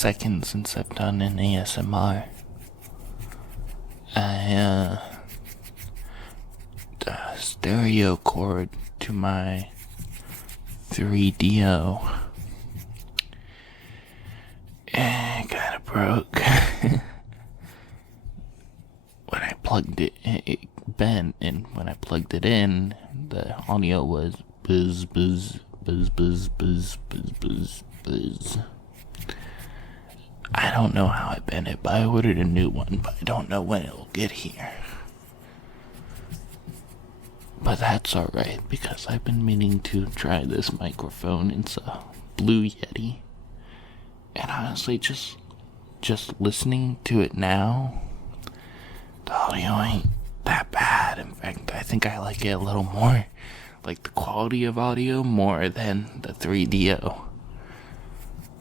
second since I've done an ASMR. The stereo cord to my 3DO. It kind of broke. When I plugged it bent, and when I plugged it in, the audio was buzz, buzz, buzz, buzz, buzz, buzz, buzz, buzz. I don't know how I bent it, but I ordered a new one, but I don't know when it'll get here. But that's alright, because I've been meaning to try this microphone. It's a Blue Yeti. And honestly, just listening to it now, the audio ain't that bad. In fact, I think I like it a little more. Like the quality of audio more than the 3DO.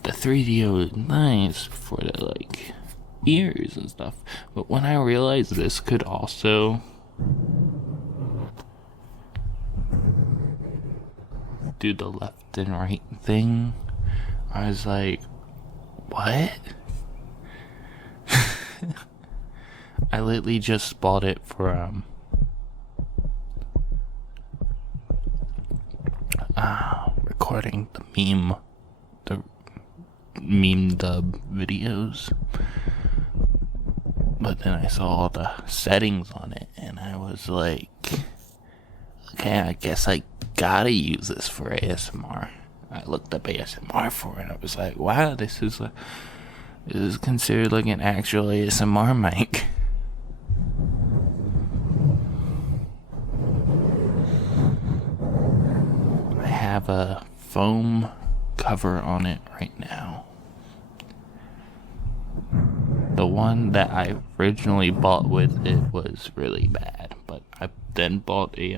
The 3DO is nice for the ears and stuff. But when I realized this could also do the left and right thing, I was like, what? I lately just bought it for recording the meme dub videos. But then I saw all the settings on it and I was like, okay, I guess I gotta use this for ASMR. I looked up ASMR for it. I was like, wow, this is considered like an actual ASMR mic. I have a foam cover on it right now. The one that I originally bought with it was really bad, but I then bought a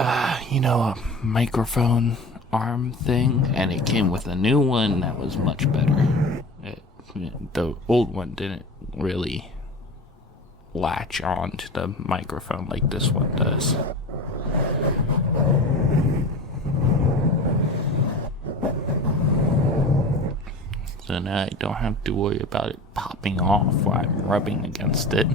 a microphone arm thing, and it came with a new one that was much better. The old one didn't really latch on to the microphone like this one does. So now I don't have to worry about it popping off while I'm rubbing against it.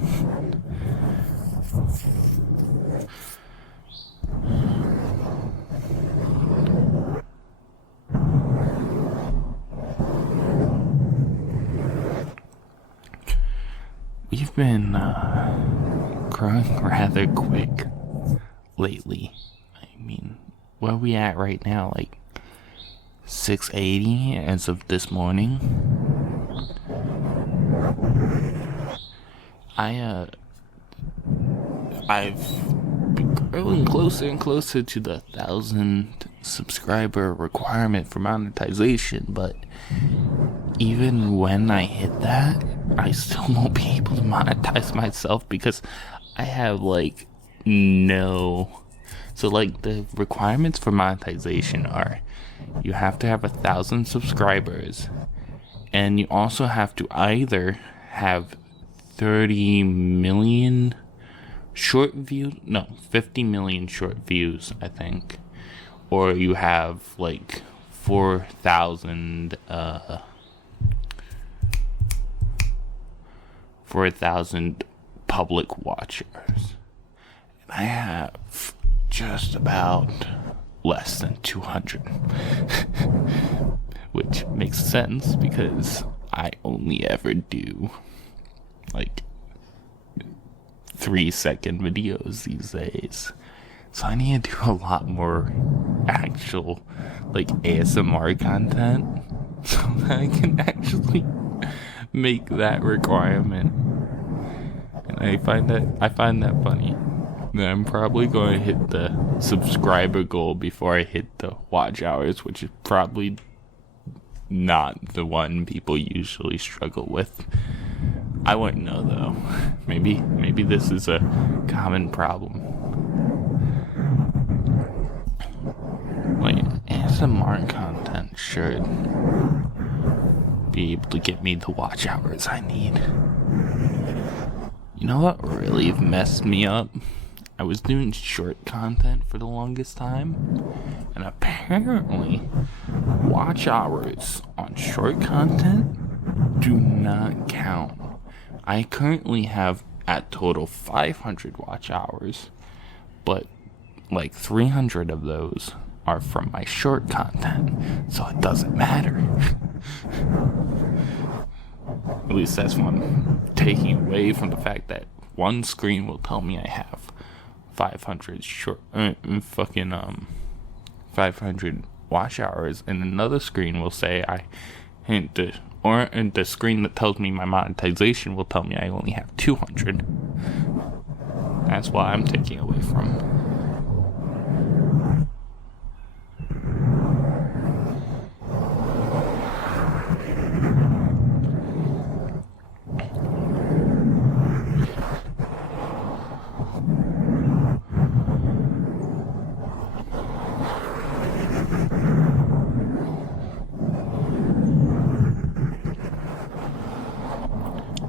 We've been growing rather quick lately. I mean, where are we at right now? 680 as of this morning. I've been growing closer and closer to the 1,000 subscriber requirement for monetization, but even when I hit that, I still won't be able to monetize myself because I have no. So the requirements for monetization are you have to have 1,000 subscribers, and you also have to either have 30 million 50 million short views, I think, or you have 4,000 public watchers. And I have just about less than 200. Which makes sense because I only ever do 3-second videos these days. So I need to do a lot more actual ASMR content so that I can actually make that requirement. And I find that funny. Then I'm probably going to hit the subscriber goal before I hit the watch hours, which is probably not the one people usually struggle with. I wouldn't know though. Maybe this is a common problem. ASMR content should be able to get me the watch hours I need. You know what really messed me up? I was doing short content for the longest time, and apparently watch hours on short content do not count. I currently have at total 500 watch hours, but like 300 of those are from my short content, so it doesn't matter. At least that's what I'm taking away from the fact that one screen will tell me I have 500 500 watch hours, and another screen will say and the screen that tells me my monetization will tell me I only have 200. That's what I'm taking away from.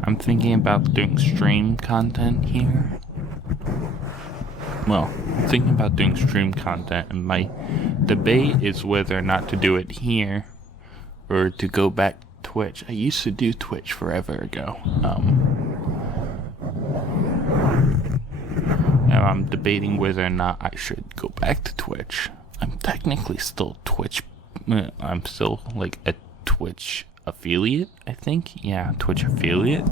I'm thinking about doing stream content here. Well, I'm thinking about doing stream content, and my debate is whether or not to do it here or to go back to Twitch. I used to do Twitch forever ago. Now I'm debating whether or not I should go back to Twitch. I'm technically still I'm still like a Twitch affiliate, I think. Yeah, Twitch affiliate.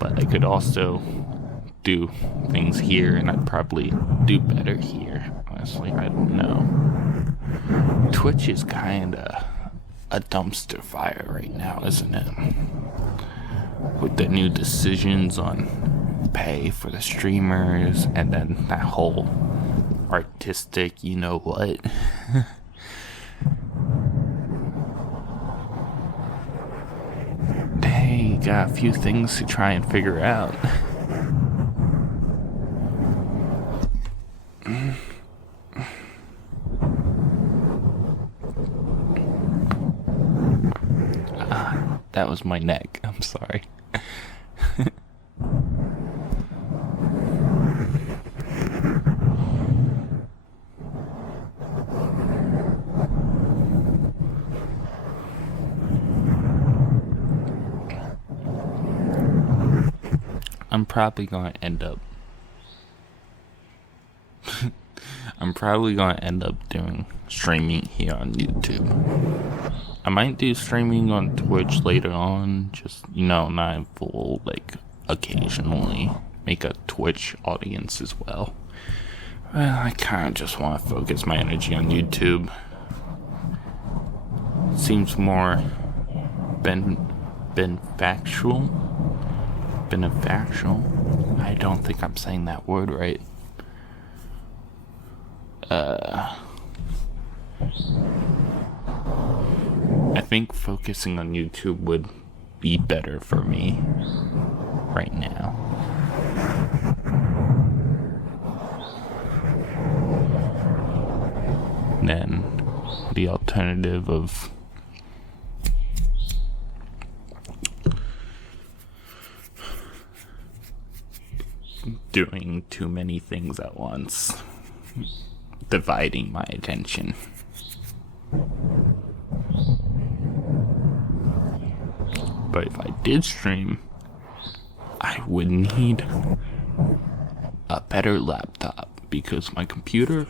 But I could also do things here, and I'd probably do better here. Honestly, I don't know. Twitch is kinda a dumpster fire right now, isn't it? With the new decisions on pay for the streamers, and then that whole artistic, you know what? They got a few things to try and figure out. That was my neck. I'm sorry. I'm probably going to end up doing streaming here on YouTube. I might do streaming on Twitch later on, just, not in full, like, occasionally make a Twitch audience as well. Well, I kind of just want to focus my energy on YouTube. It seems more beneficial. I don't think I'm saying that word right. I think focusing on YouTube would be better for me right now. Than the alternative of doing too many things at once, dividing my attention. But if I did stream, I would need a better laptop, because my computer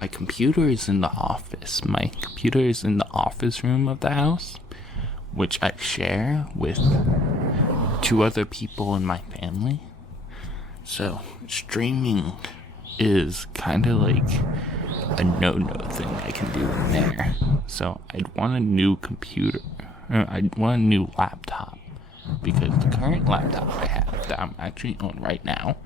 is in the office. My computer is in the office room of the house, which I share with 2 other people in my family. So streaming is kind of like a no-no thing I can do in there. So I'd want a new computer. I'd want a new laptop, because the current laptop I have that I'm actually on right now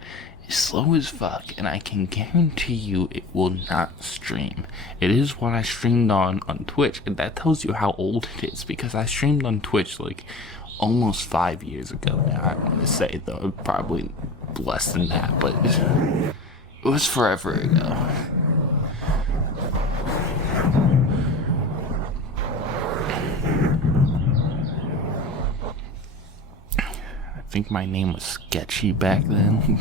is slow as fuck, and I can guarantee you it will not stream. It is what I streamed on Twitch, and that tells you how old it is, because I streamed on Twitch like almost 5 years ago now. I want to say, though, probably less than that, but it was forever ago. I think my name was Sketchy back then.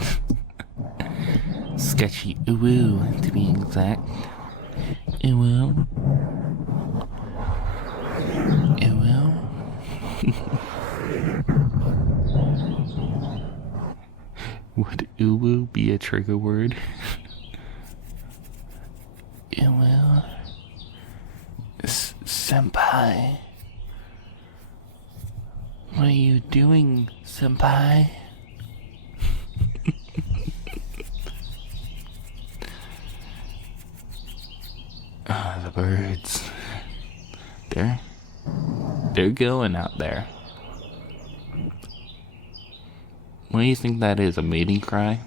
Sketchy uwu, to be exact. Uwu. Uwu. Would uwu be a trigger word? Uwu. Senpai. What are you doing, senpai? Ah, the birds. They're going out there. What do you think that is? A mating cry?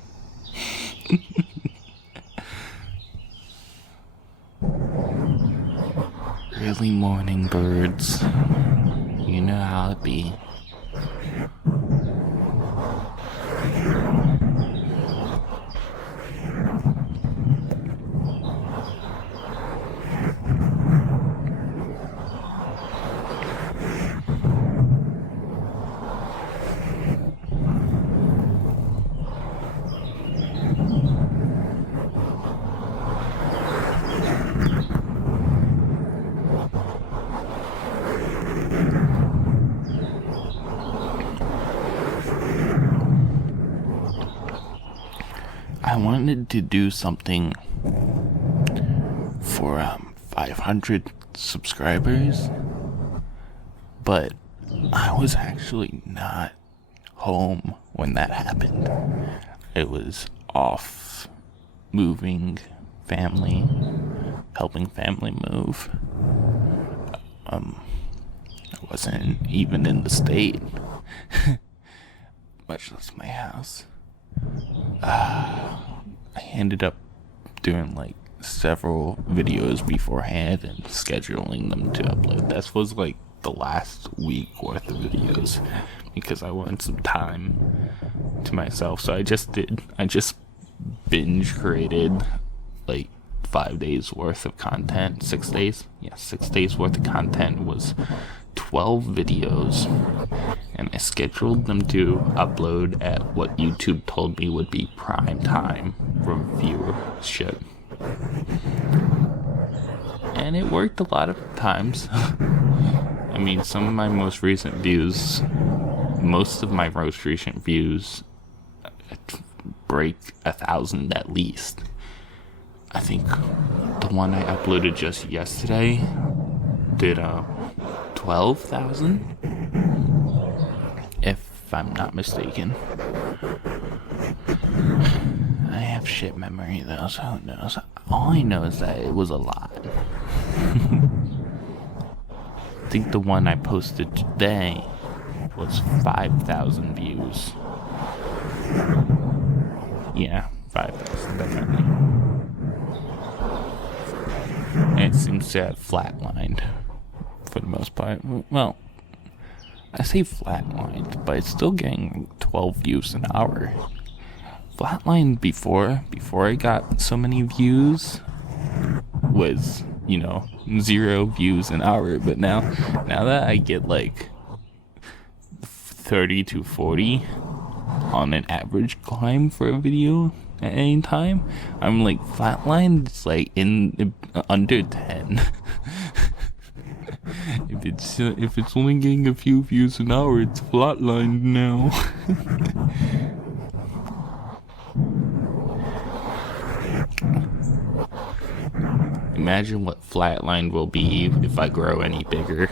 Early morning birds. You know how it be. I wanted to do something for 500 subscribers, but I was actually not home when that happened. It was off moving family, helping family move. I wasn't even in the state, much less my house. I ended up doing like several videos beforehand and scheduling them to upload. That was like the last week worth of videos because I wanted some time to myself. So I just binge created like 5 days worth of content. 6 days? Yeah, 6 days worth of content was 12 videos, and I scheduled them to upload at what YouTube told me would be prime time for viewership. And it worked a lot of times. I mean, some of my most recent views break 1,000 at least. I think the one I uploaded just yesterday did 12,000, if I'm not mistaken. I have shit memory though, so who knows? All I know is that it was a lot. I think the one I posted today was 5,000 views. Yeah, 5,000 definitely. And it seems to have flatlined for the most part. Well, I say flatlined, but it's still getting 12 views an hour. Flatline before I got so many views was, 0 views an hour. But now that I get like 30 to 40 on an average climb for a video at any time, I'm like flatlined. It's like in under 10. If it's only getting a few views an hour, it's flatlined now. Imagine what flatlined will be if I grow any bigger.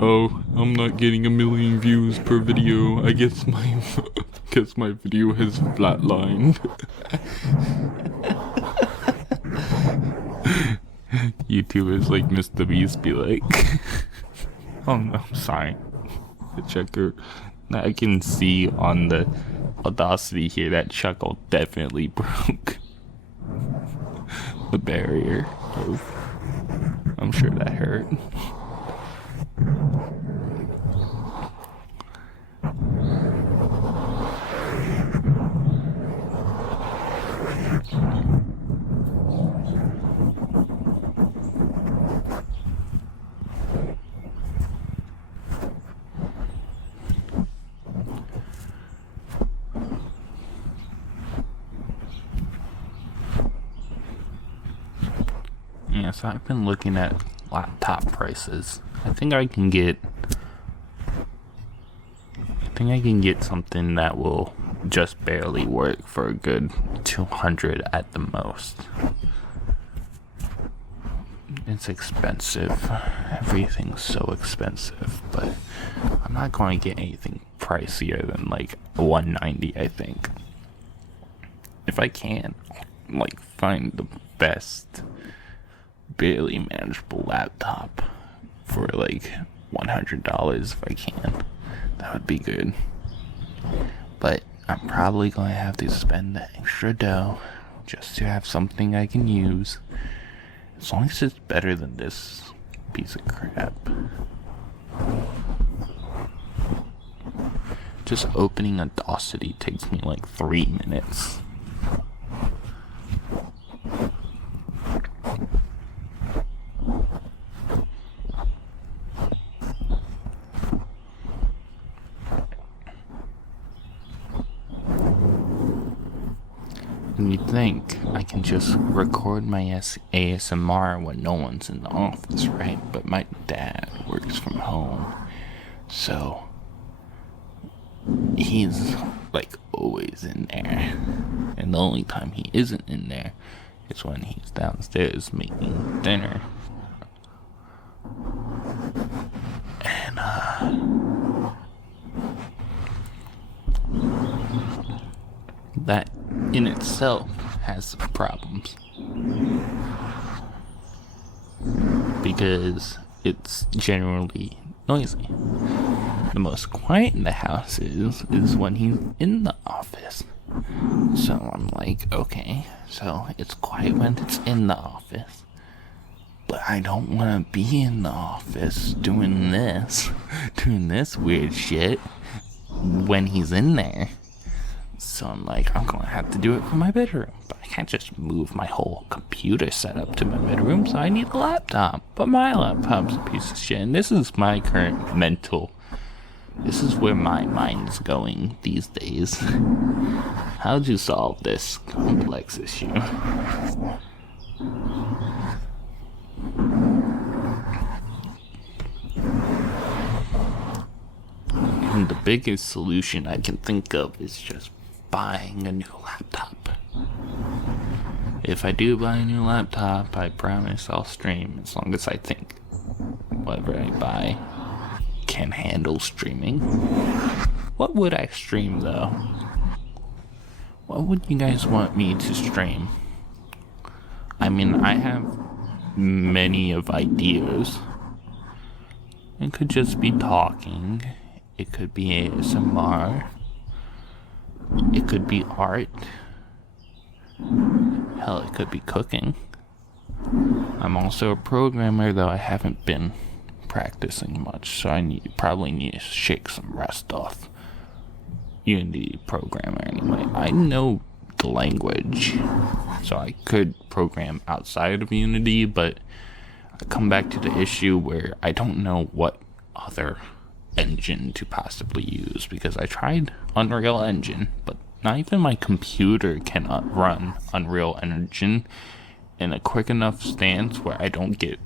Oh, I'm not getting 1 million views per video. I guess my video has flatlined. YouTubers like Mr. Beast be like, oh no, sorry. The checker. I can see on the Audacity here that chuckle definitely broke the barrier. I'm sure that hurt. Yeah, so I've been looking at laptop prices. I think I can get something that will just barely work for a good 200 at the most. It's expensive. Everything's so expensive, but I'm not going to get anything pricier than like 190, I think. If I can, like, find the best barely manageable laptop for like $100 if I can, that would be good. But I'm probably going to have to spend the extra dough just to have something I can use, as long as it's better than this piece of crap. Just opening Audacity takes me like 3 minutes. And you'd think I can just record my ASMR when no one's in the office, right? But my dad works from home, so he's like always in there. And the only time he isn't in there is when he's downstairs making dinner. And that in itself has some problems, because it's generally noisy. The most quiet in the house is when he's in the office. So I'm like, okay, so it's quiet when it's in the office, but I don't want to be in the office doing this weird shit when he's in there. So I'm like, I'm gonna have to do it from my bedroom, but I can't just move my whole computer setup to my bedroom, so I need a laptop. But my laptop's a piece of shit, and this is my current mental. This is where my mind's going these days. How'd you solve this complex issue? And the biggest solution I can think of is just buying a new laptop. If I do buy a new laptop, I promise I'll stream, as long as I think whatever I buy can handle streaming. What would I stream though? What would you guys want me to stream? I mean, I have many of ideas. It could just be talking. It could be ASMR. It could be art. Hell, it could be cooking. I'm also a programmer, though I haven't been practicing much, so I probably need to shake some rust off. Unity programmer anyway. I know the language, so I could program outside of Unity, but I come back to the issue where I don't know what other engine to possibly use, because I tried Unreal Engine, but not even my computer cannot run Unreal Engine in a quick enough stance where I don't get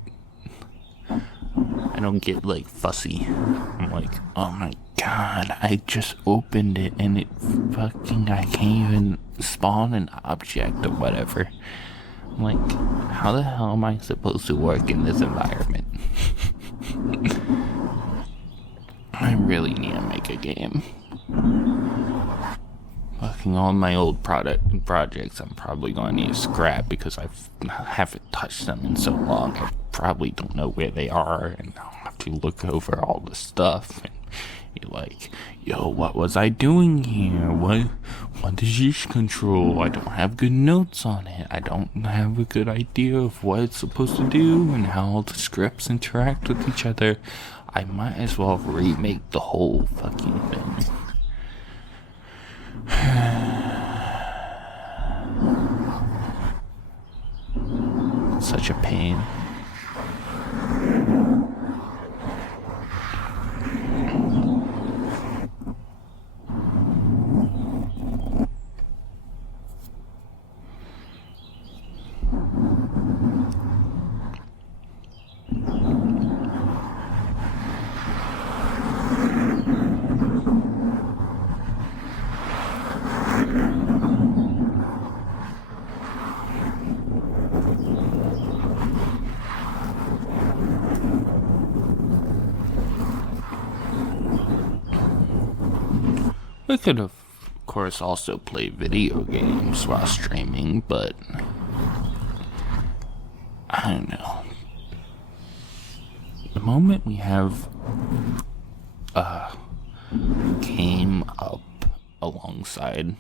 like fussy. I'm like, oh my god, I just opened it and it fucking, I can't even spawn an object or whatever. I'm like, how the hell am I supposed to work in this environment? I really need to make a game. Fucking all my old projects I'm probably going to need to scrap, because I haven't touched them in so long. I probably don't know where they are, and I'll have to look over all the stuff and be like, yo, what was I doing here? What does this control? I don't have good notes on it. I don't have a good idea of what it's supposed to do and how all the scripts interact with each other. I might as well remake the whole fucking thing. Such a pain. I could, of course, also play video games while streaming, but I don't know. The moment we have a game up alongside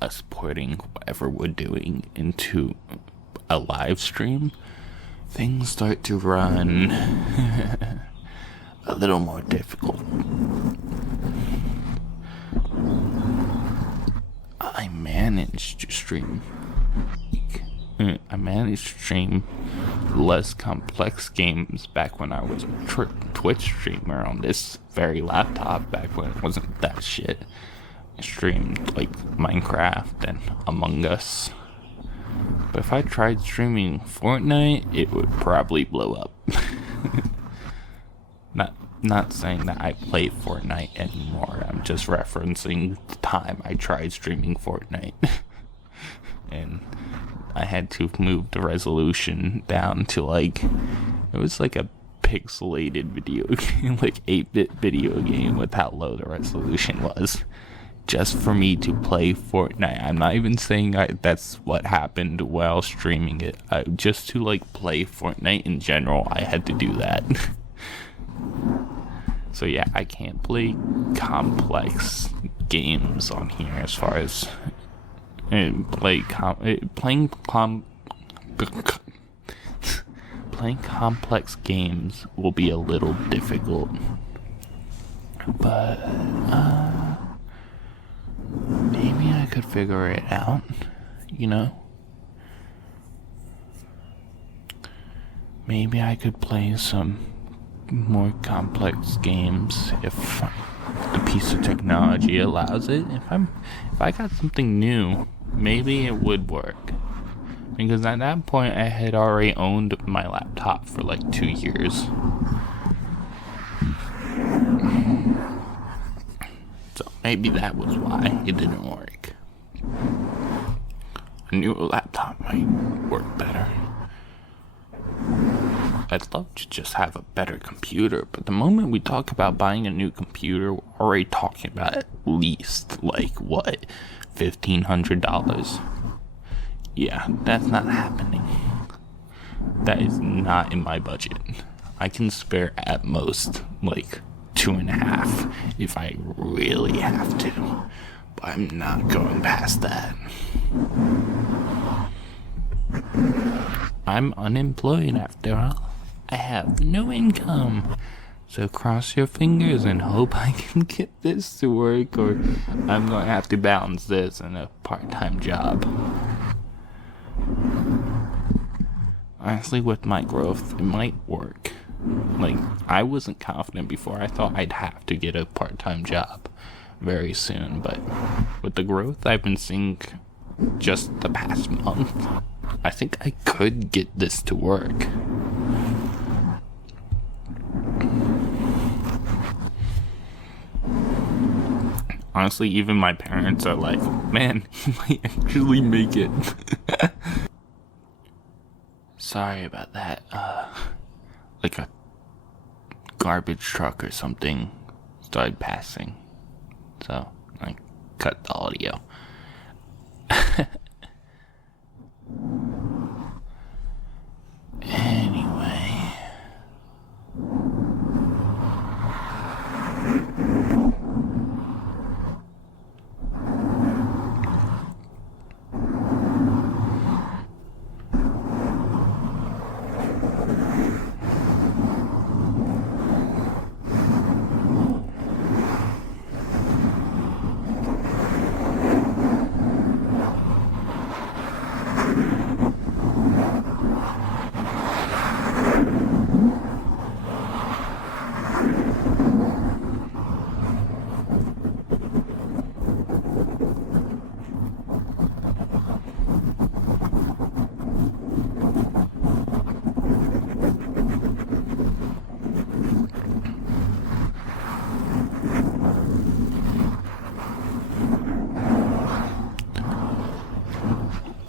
us porting whatever we're doing into a live stream, things start to run a little more difficult. I managed to stream less complex games back when I was a Twitch streamer on this very laptop, back when it wasn't that shit. I streamed like Minecraft and Among Us. But if I tried streaming Fortnite, it would probably blow up. Not saying that I play Fortnite anymore. I'm just referencing the time I tried streaming Fortnite. And I had to move the resolution down to like, it was like a pixelated video game, like 8-bit video game with how low the resolution was, just for me to play Fortnite. I'm not even saying that's what happened while streaming it. Just to like play Fortnite in general, I had to do that. So yeah, I can't play complex games on here as far as playing complex games will be a little difficult. But maybe I could figure it out, you know? Maybe I could play some more complex games if the piece of technology allows it. If I got something new, maybe it would work. Because at that point I had already owned my laptop for like 2 years. So maybe that was why it didn't work. A new laptop might work better. I'd love to just have a better computer, but the moment we talk about buying a new computer, we're already talking about at least, like, what, $1,500? Yeah, that's not happening. That is not in my budget. I can spare at most, like, 2.5 if I really have to, but I'm not going past that. I'm unemployed after all. I have no income. So cross your fingers and hope I can get this to work, or I'm going to have to balance this in a part-time job. Honestly, with my growth, it might work. Like, I wasn't confident before. I thought I'd have to get a part-time job very soon, but with the growth I've been seeing just the past month, I think I could get this to work. Honestly, even my parents are like, man, you might actually make it. Sorry about that. Like a garbage truck or something started passing. So, I cut the audio. Anyway.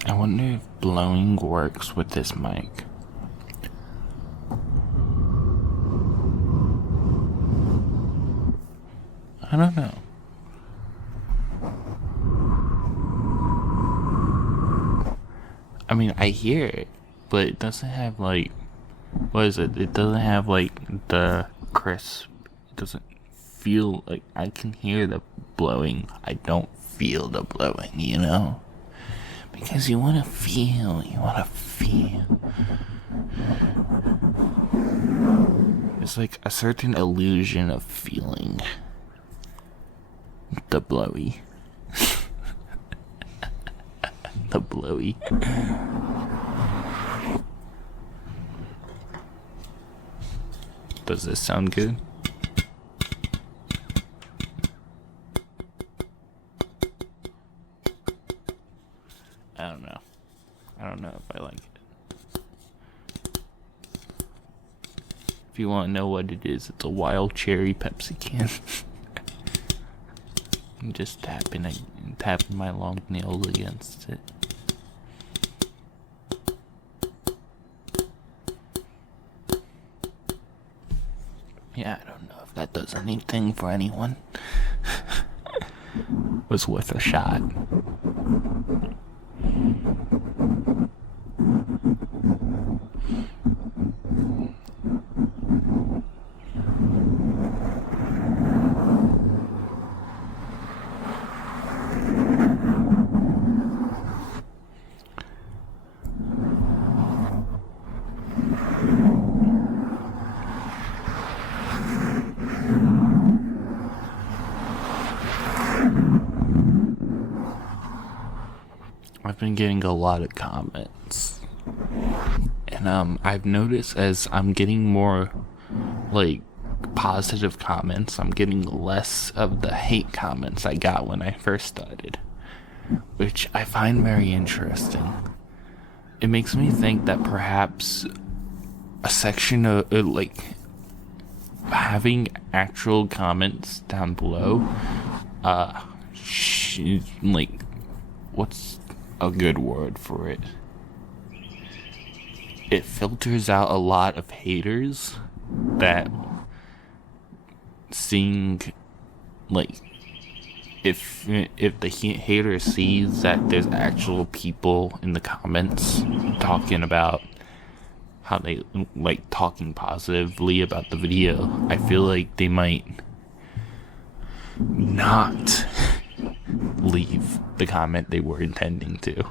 I wonder if blowing works with this mic. I don't know. mean, I hear it, but it doesn't have like, what is it? It doesn't have like the crisp. It doesn't feel like I can hear the blowing. I don't feel the blowing, you know? Because you want to feel. It's like a certain illusion of feeling the blowy. The blowy. Does this sound good? I don't know. I don't know if I like it. If you want to know what it is, it's a wild cherry Pepsi can. I'm just tapping my long nails against it. Yeah, I don't know if that does anything for anyone. Was worth a shot. I've been getting a lot of comments, and I've noticed as I'm getting more like positive comments, I'm getting less of the hate comments I got when I first started, which I find very interesting. It makes me think that perhaps a section of like having actual comments down below, like, what's a good word for it? It filters out a lot of haters that seeing, like, if the hater sees that there's actual people in the comments talking about how they like talking positively about the video, I feel like they might not leave the comment they were intending to.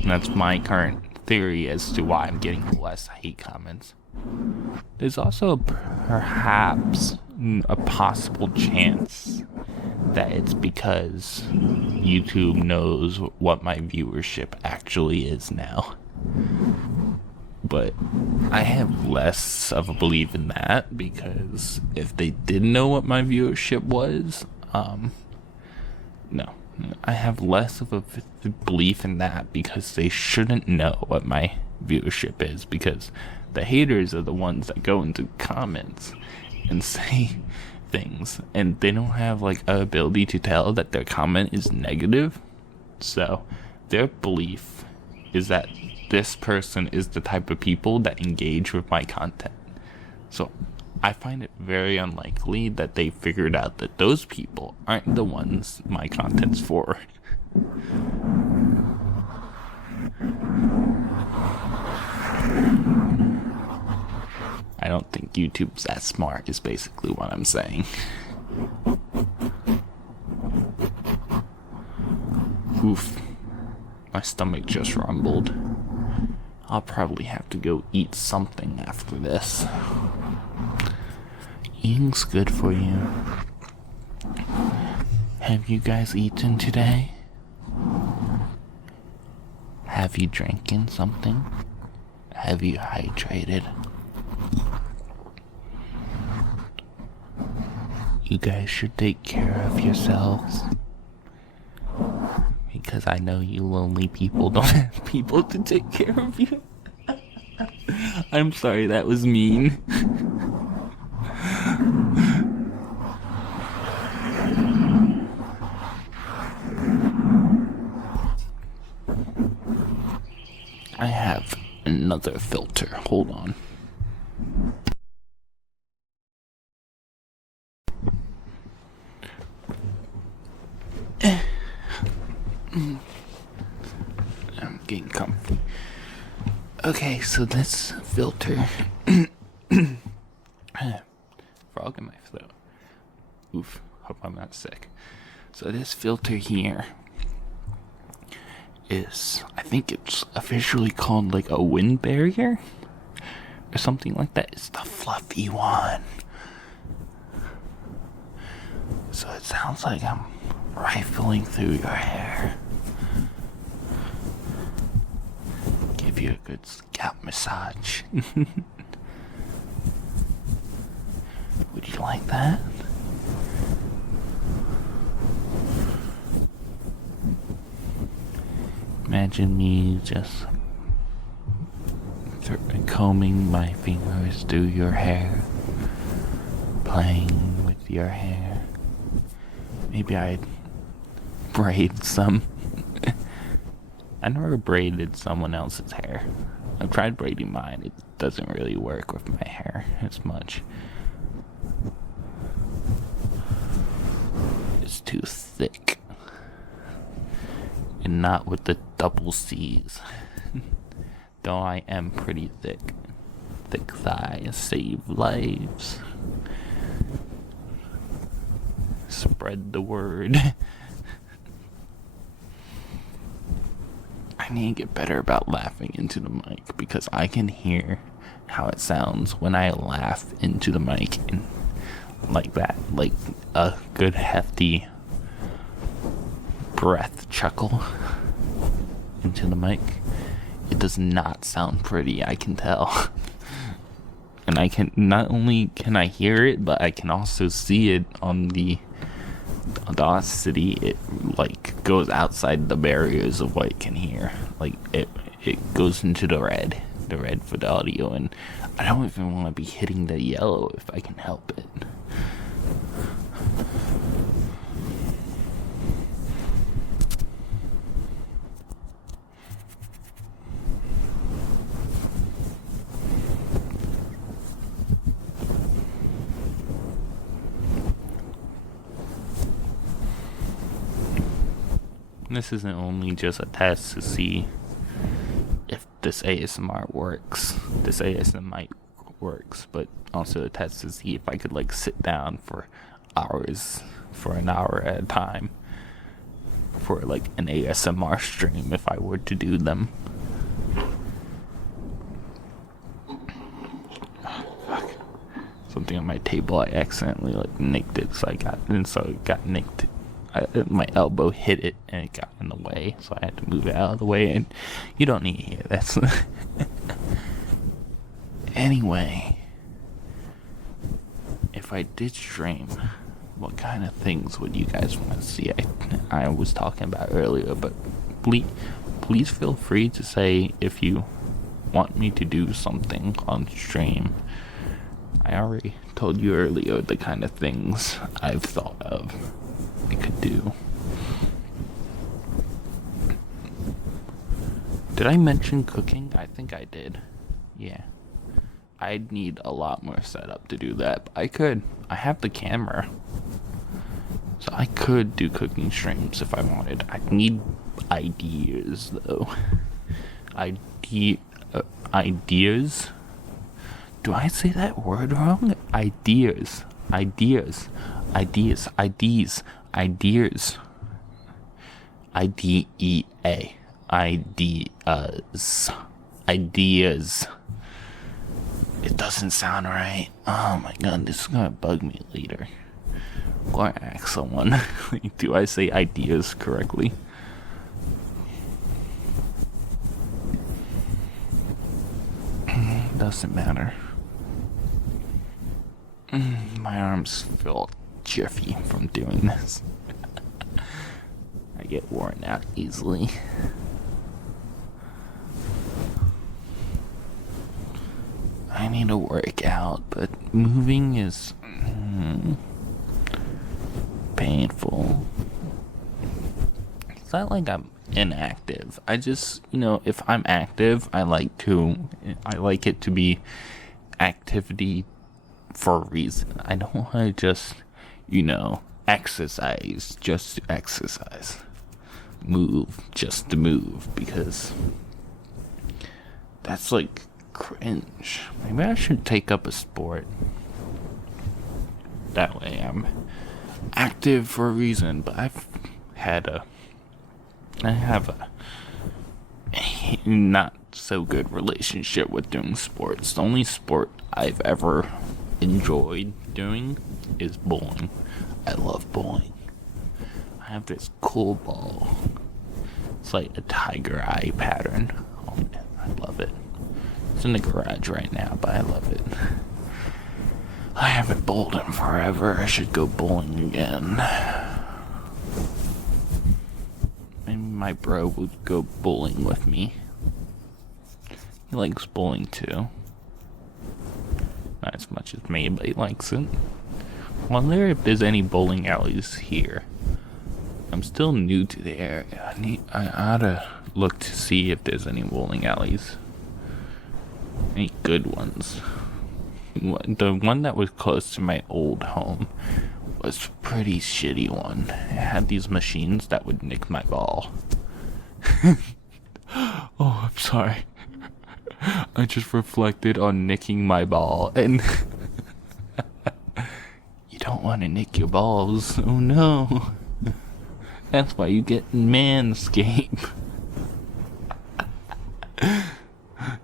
And that's my current theory as to why I'm getting less hate comments. There's also perhaps a possible chance that it's because YouTube knows what my viewership actually is now. But I have less of a belief in that, because if they did know what my viewership was, no. I have less of a belief in that, because they shouldn't know what my viewership is, because the haters are the ones that go into comments and say things, and they don't have like an ability to tell that their comment is negative. So their belief is that this person is the type of people that engage with my content. So I find it very unlikely that they figured out that those people aren't the ones my content's for. I don't think YouTube's that smart, is basically what I'm saying. Oof. My stomach just rumbled. I'll probably have to go eat something after this. Eating's good for you. Have you guys eaten today? Have you drinking something? Have you hydrated? You guys should take care of yourselves. Because I know you lonely people don't have people to take care of you. I'm sorry, that was mean. I have another filter. Hold on. Okay, so this filter. Frog in my throat. Oof, hope I'm not sick. So this filter here is, I think it's officially called like a wind barrier or something like that. It's the fluffy one. So it sounds like I'm rifling through your hair. Give you a good scalp massage. Would you like that? Imagine me just combing my fingers through your hair, playing with your hair. Maybe I'd braid some. I never braided someone else's hair. I've tried braiding mine. It doesn't really work with my hair as much. It's too thick. And not with the double C's. Though I am pretty thick. Thick thighs save lives. Spread the word. I need to get better about laughing into the mic because I can hear how it sounds when I laugh into the mic and like that, like a good hefty breath chuckle into the mic. It does not sound pretty, I can tell. And I can, not only can I hear it, but I can also see it on the Audacity. It like goes outside the barriers of what it can hear. Like it goes into the red for the audio, and I don't even want to be hitting the yellow if I can help it. This isn't only just a test to see if this ASMR works, but also a test to see if I could like sit down for hours, for an hour at a time, for like an ASMR stream if I were to do them. Fuck. Something on my table, I accidentally like nicked it, so it got nicked. My elbow hit it and it got in the way, so I had to move it out of the way, and you don't need to hear that. Anyway, if I did stream, what kind of things would you guys want to see? I was talking about earlier, but please feel free to say if you want me to do something on stream. I already told you earlier the kind of things I've thought of I could do. Did I mention cooking? I think I did. Yeah. I'd need a lot more setup to do that, but I could. I have the camera. So I could do cooking streams if I wanted. I need ideas, though. Ideas? Do I say that word wrong? Ideas. Ideas. IDEA. Ideas. Ideas. It doesn't sound right. Oh my god, this is gonna bug me later. Or ask someone. Do I say ideas correctly? Doesn't matter. My arms feel jiffy from doing this. I get worn out easily. I need to work out, but moving is painful. It's not like I'm inactive. I just, if I'm active, I like it to be activity for a reason. I don't want to just, exercise just to exercise. Move just to move, because That's like cringe. Maybe I should take up a sport. That way I'm active for a reason, but I have a not so good relationship with doing sports. The only sport I've ever enjoyed doing is bowling. I love bowling. I have this cool ball. It's like a tiger eye pattern. Oh man, I love it. It's in the garage right now, but I love it. I haven't bowled in forever. I should go bowling again. Maybe my bro would go bowling with me. He likes bowling too. Not as much as me, but he likes it. Wonder if there's any bowling alleys here. I'm still new to the area. I ought to look to see if there's any bowling alleys. Any good ones. The one that was close to my old home was a pretty shitty one. It had these machines that would nick my ball. Oh, I'm sorry. I just reflected on nicking my ball, and you don't want to nick your balls. Oh no. That's why you get Manscaped.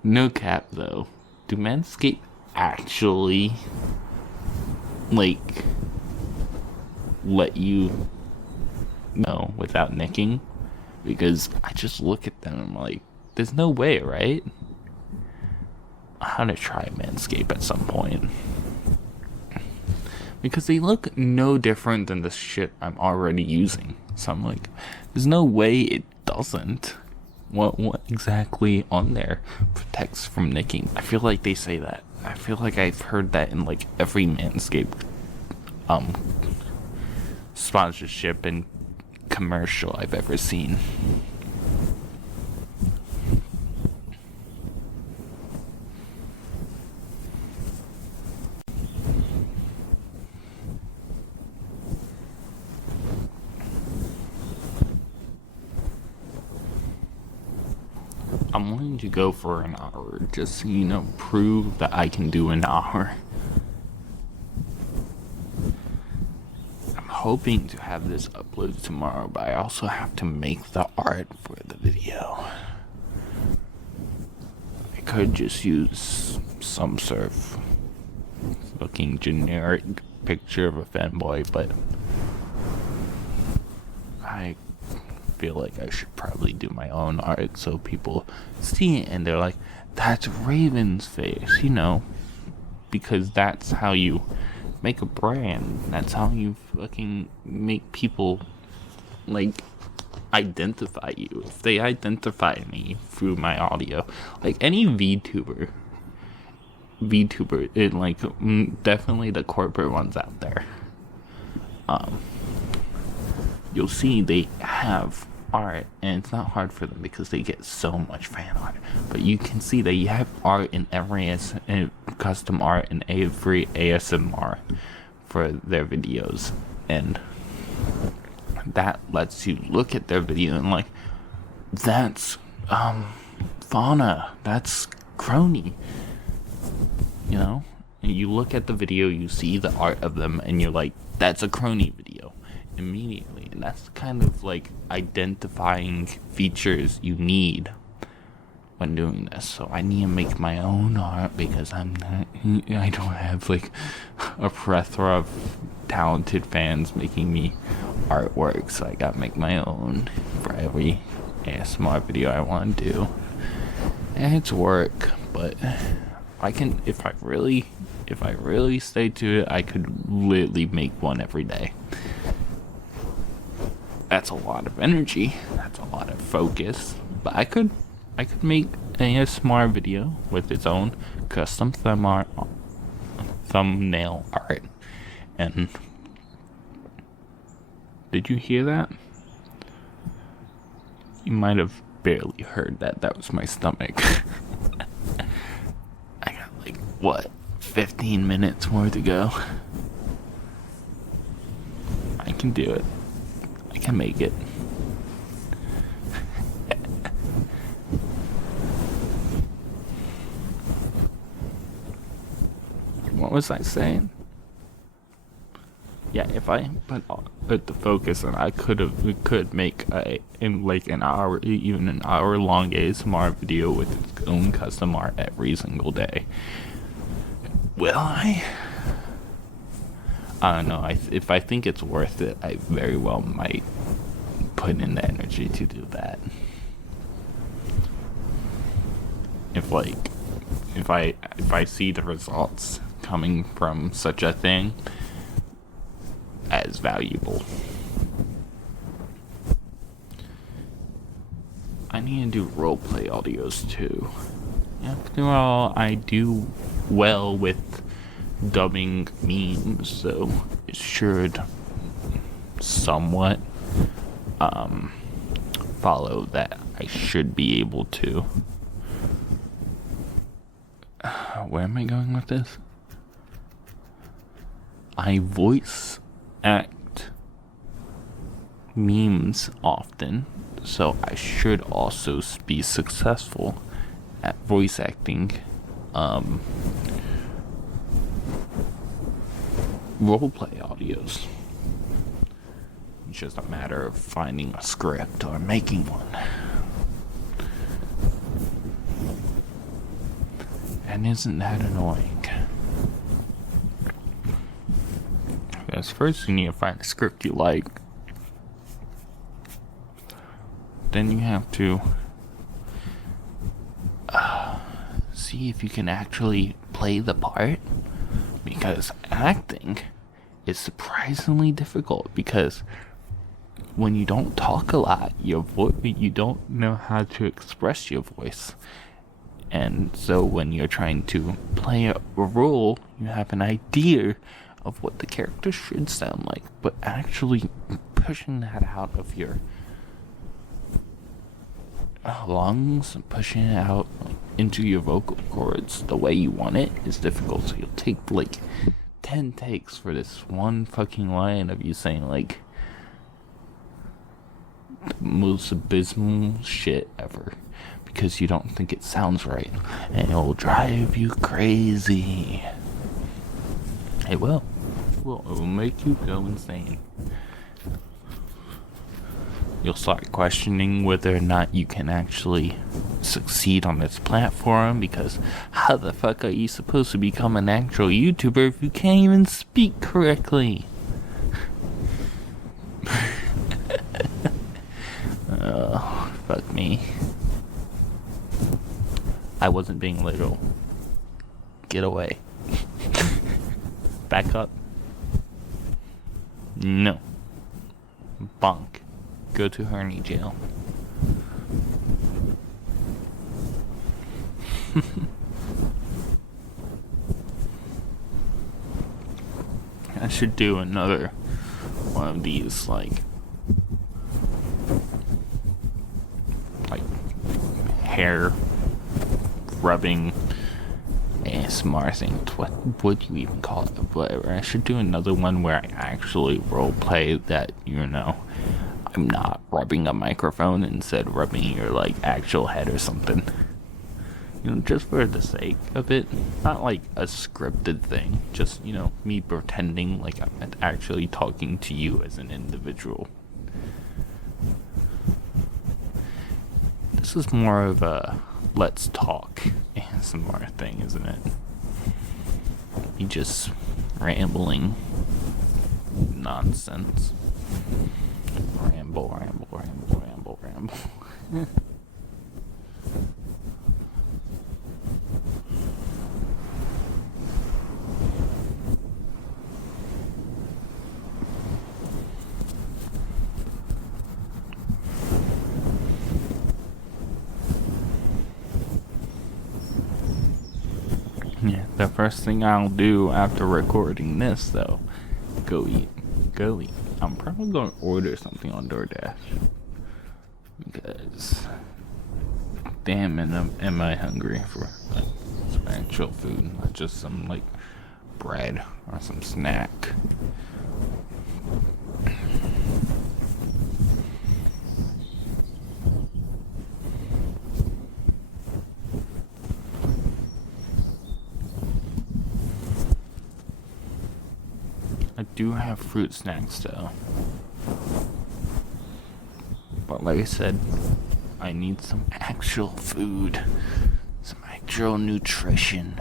No cap though. Do Manscaped actually like let you know without nicking? Because I just look at them and I'm like, there's no way, right? I'm gonna try Manscaped at some point. Because they look no different than the shit I'm already using. So I'm like, there's no way it doesn't. What exactly on there protects from nicking? I feel like they say that. I feel like I've heard that in like every Manscaped sponsorship and commercial I've ever seen. I'm willing to go for an hour, just so, prove that I can do an hour. I'm hoping to have this uploaded tomorrow, but I also have to make the art for the video. I could just use some sort of looking generic picture of a fanboy, but I feel like I should probably do my own art so people see it and they're like, that's Raven's face, because that's how you make a brand. That's how you fucking make people like identify you. If they identify me through my audio, like any VTuber, and like definitely the corporate ones out there, you'll see they have art, and it's not hard for them because they get so much fan art. But you can see that you have art in every custom art in every ASMR for their videos, and that lets you look at their video and like, that's Fauna, that's Crony, and you look at the video, you see the art of them, and you're like, that's a Crony video immediately. And that's kind of like identifying features you need when doing this. So I need to make my own art because I don't have like a plethora of talented fans making me artwork, so I gotta make my own for every ASMR video I want to do. And it's work, but I can, if I really stay to it, I could literally make one every day. That's a lot of energy. That's a lot of focus. But I could make an ASMR video with its own custom thumbnail art. And did you hear that? You might have barely heard that. That was my stomach. I got 15 minutes more to go. I can do it. I can make it. What was I saying? Yeah, if I put the focus on, we could make an hour, even an hour long ASMR video with its own custom art every single day. Will I? I don't know. If I think it's worth it, I very well might put in the energy to do that. If I see the results coming from such a thing as valuable. I need to do roleplay audios too. After all, I do well with dubbing memes, so it should somewhat follow that I should be able to. Where am I going with this? I voice act memes often, so I should also be successful at voice acting roleplay audios. It's just a matter of finding a script or making one. And isn't that annoying? Because first you need to find a script you like. Then you have to see if you can actually play the part. Because acting is surprisingly difficult, because when you don't talk a lot, you don't know how to express your voice. And so when you're trying to play a role, you have an idea of what the character should sound like, but actually pushing that out of your lungs, pushing it out into your vocal cords the way you want it is difficult. So you'll take 10 takes for this one fucking line of you saying the most abysmal shit ever, because you don't think it sounds right, and it will drive you crazy. It will. It will make you go insane. You'll start questioning whether or not you can actually succeed on this platform, because how the fuck are you supposed to become an actual YouTuber if you can't even speak correctly? Oh, fuck me. I wasn't being literal. Get away. Back up. No. Bonk. Go to Hernie jail. I should do another one of these hair rubbing ASMR thing. What would you even call it? Whatever. I should do another one where I actually roleplay that, I'm not rubbing a microphone, instead rubbing your actual head or something. Just for the sake of it. Not a scripted thing. Just, me pretending like I'm actually talking to you as an individual. This is more of a let's talk ASMR thing, isn't it? You just rambling nonsense. Ramble. Yeah, the first thing I'll do after recording this, though, go eat. I'm probably going to order something on DoorDash, because damn, am I hungry for some actual food, not just some bread or some snack. I do have fruit snacks though. But like I said, I need some actual food. Some actual nutrition.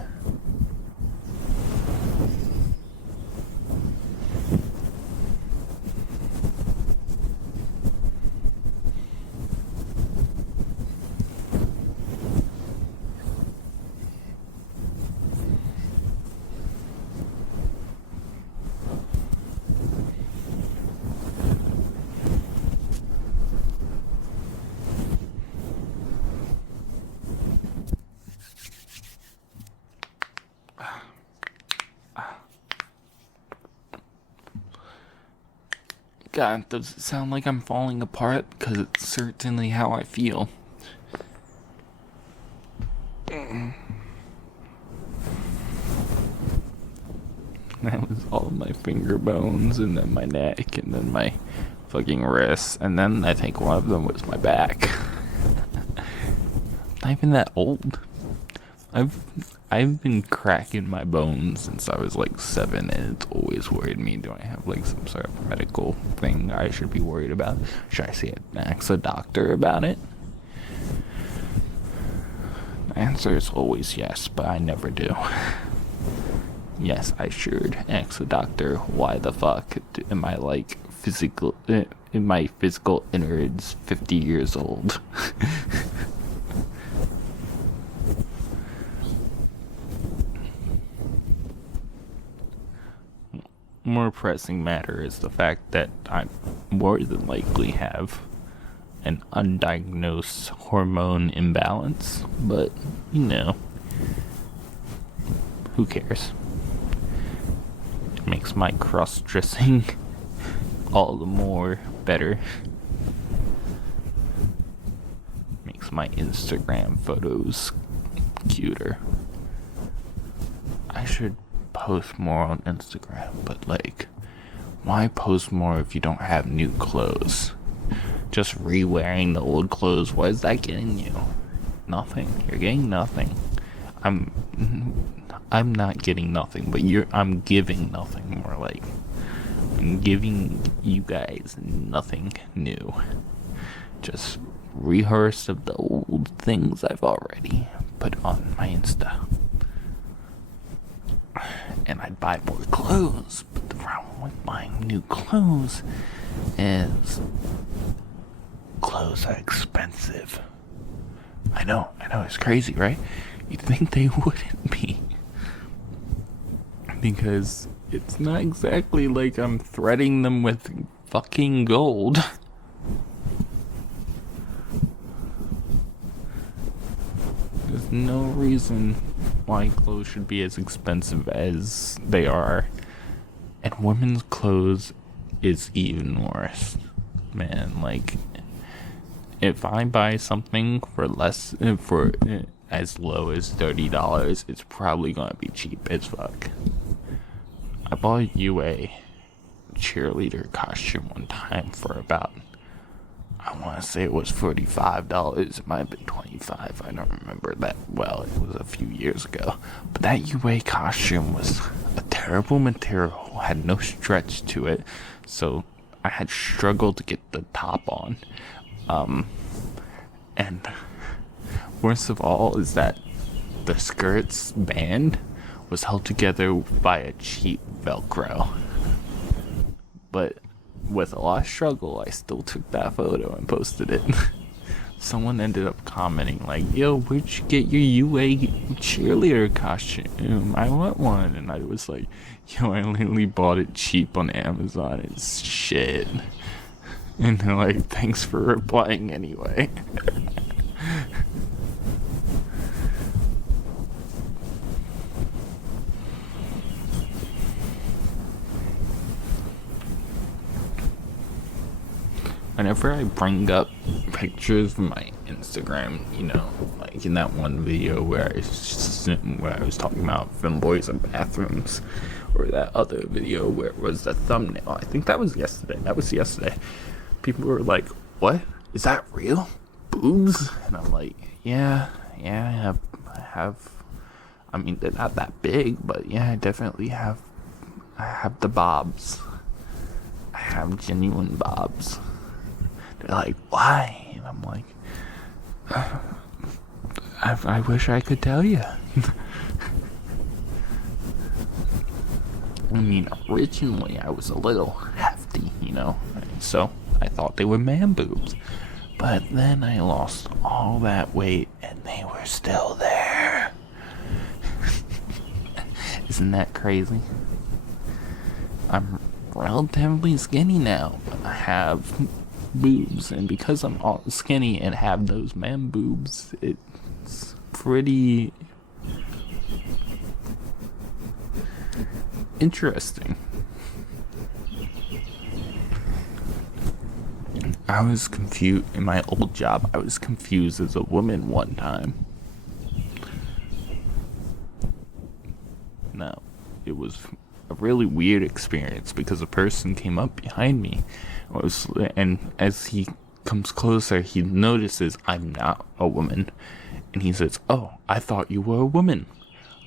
God, does it sound like I'm falling apart? Because it's certainly how I feel. That was all my finger bones, and then my neck, and then my fucking wrists, and then I think one of them was my back. Not even that old. I've been cracking my bones since I was like 7, and it's always worried me. Do I have like some sort of medical thing I should be worried about? Should I see a doctor about it? The answer is always yes, but I never do. Yes, I should ask the doctor. Why the fuck am I like in my physical innards 50 years old? More pressing matter is the fact that I more than likely have an undiagnosed hormone imbalance, but you know, who cares? It makes my cross dressing all the more better. Makes my Instagram photos cuter. I should post more on Instagram, but like, why post more if you don't have new clothes? Just re-wearing the old clothes, what is that getting you? Nothing. You're getting nothing. I'm not getting nothing, but I'm giving nothing. More like, I'm giving you guys nothing new. Just rehearse of the old things I've already put on my Insta. And I'd buy more clothes, but the problem with buying new clothes is clothes are expensive. I know, it's crazy, right? You'd think they wouldn't be. Because it's not exactly like I'm threading them with fucking gold. There's no reason why clothes should be as expensive as they are. And women's clothes is even worse. Man, like, if I buy something for as low as $30, it's probably gonna be cheap as fuck. I bought you a cheerleader costume one time for about, I want to say it was $45. It might have been $25. I don't remember that well. It was a few years ago. But that UA costume was a terrible material. Had no stretch to it. So I had struggled to get the top on. And worst of all is that the skirt's band was held together by a cheap Velcro. But with a lot of struggle, I still took that photo and posted it. Someone ended up commenting like, yo, where'd you get your UA cheerleader costume? I want one. And I was like, yo, I literally bought it cheap on Amazon. It's shit. And they're like, thanks for replying anyway. Whenever I bring up pictures from my Instagram, you know, like in that one video where I was talking about femboys and bathrooms, or that other video where it was the thumbnail, I think that was yesterday. People were like, what? Is that real? Boobs? And I'm like, yeah, I have, I mean, they're not that big, but yeah, I definitely have I have the bobs. I have genuine bobs. They're like, why? And I'm like, I wish I could tell you. I mean, originally I was a little hefty, so I thought they were man boobs. But then I lost all that weight and they were still there. Isn't that crazy? I'm relatively skinny now, but I have boobs, and because I'm all skinny and have those man boobs, it's pretty interesting. I was confused in my old job. I was confused as a woman one time. No, it was a really weird experience because a person came up behind me, and as he comes closer, he notices I'm not a woman, and he says, "Oh, I thought you were a woman."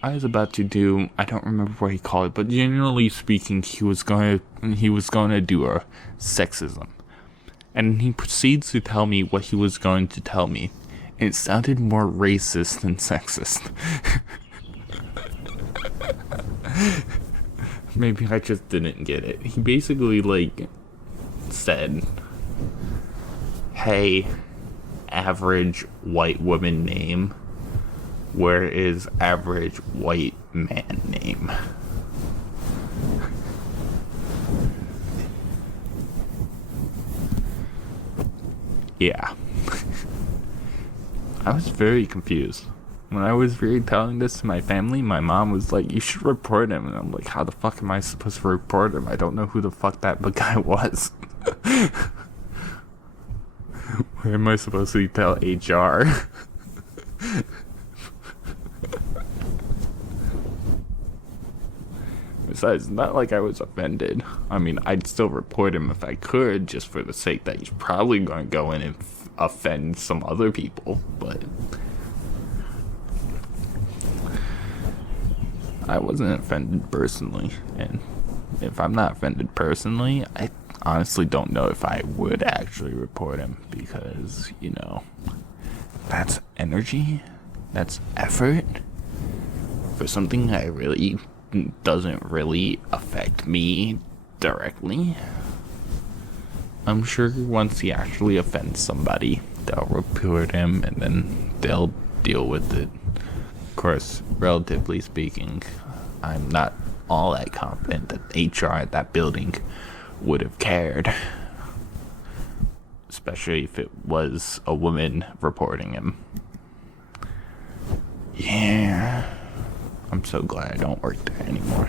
I was about to do, I don't remember what he called it, but generally speaking, he was going to do a sexism. And he proceeds to tell me what he was going to tell me. And it sounded more racist than sexist. Maybe I just didn't get it. He basically, said, "Hey, average white woman name, where is average white man name?" Yeah. I was very confused. When I was really telling this to my family, my mom was like, "You should report him." And I'm like, how the fuck am I supposed to report him? I don't know who the fuck that guy was. Where am I supposed to tell HR? Besides, not like I was offended. I mean, I'd still report him if I could, just for the sake that he's probably going to go in and offend some other people, but I wasn't offended personally, and if I'm not offended personally, I honestly don't know if I would actually report him, because, that's energy, that's effort, for something that really doesn't really affect me directly. I'm sure once he actually offends somebody, they'll report him and then they'll deal with it. Of course, relatively speaking, I'm not all that confident that HR at that building would have cared, especially if it was a woman reporting him. Yeah, I'm so glad I don't work there anymore.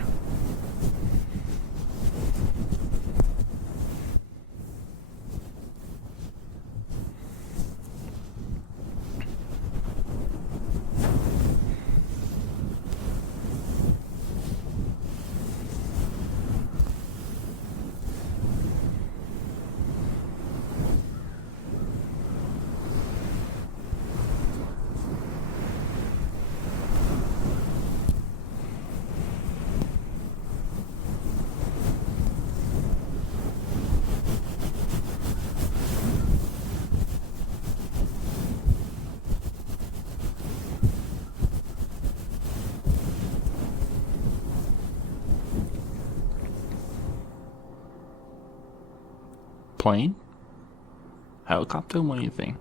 Plane? Helicopter? What do you think?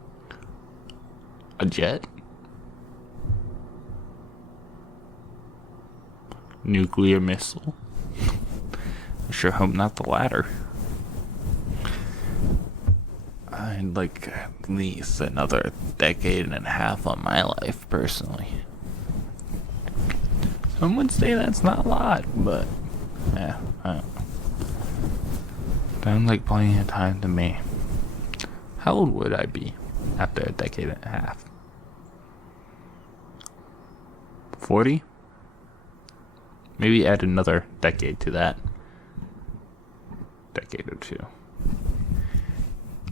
A jet? Nuclear missile? I sure hope not the latter. I'd like at least another decade and a half on my life, personally. Some would say that's not a lot, but yeah, I don't know. Sounds like plenty of time to me. How old would I be after a decade and a half? 40? Maybe add another decade to that. Decade or two.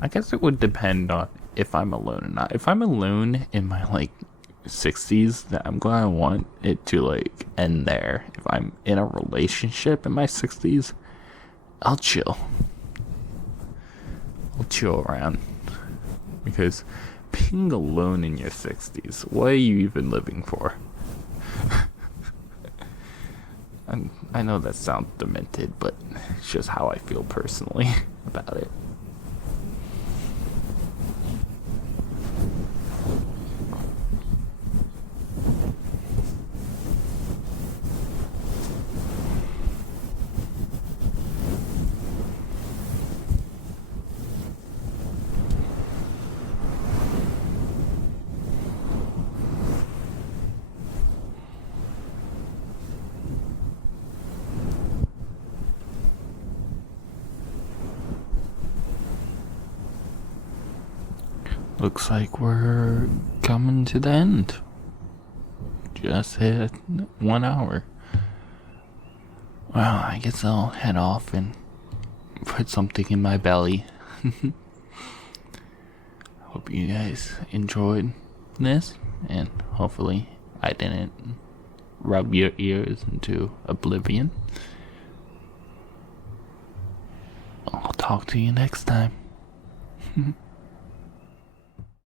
I guess it would depend on if I'm alone or not. If I'm alone in my 60s, that I'm gonna want it to like end there. If I'm in a relationship in my 60s, I'll chill. I'll chill around. Because being alone in your 60s, what are you even living for? I know that sounds demented, but it's just how I feel personally about it. Looks like we're coming to the end. Just hit 1 hour. Well, I guess I'll head off and put something in my belly. Hope you guys enjoyed this, and hopefully I didn't rub your ears into oblivion. I'll talk to you next time.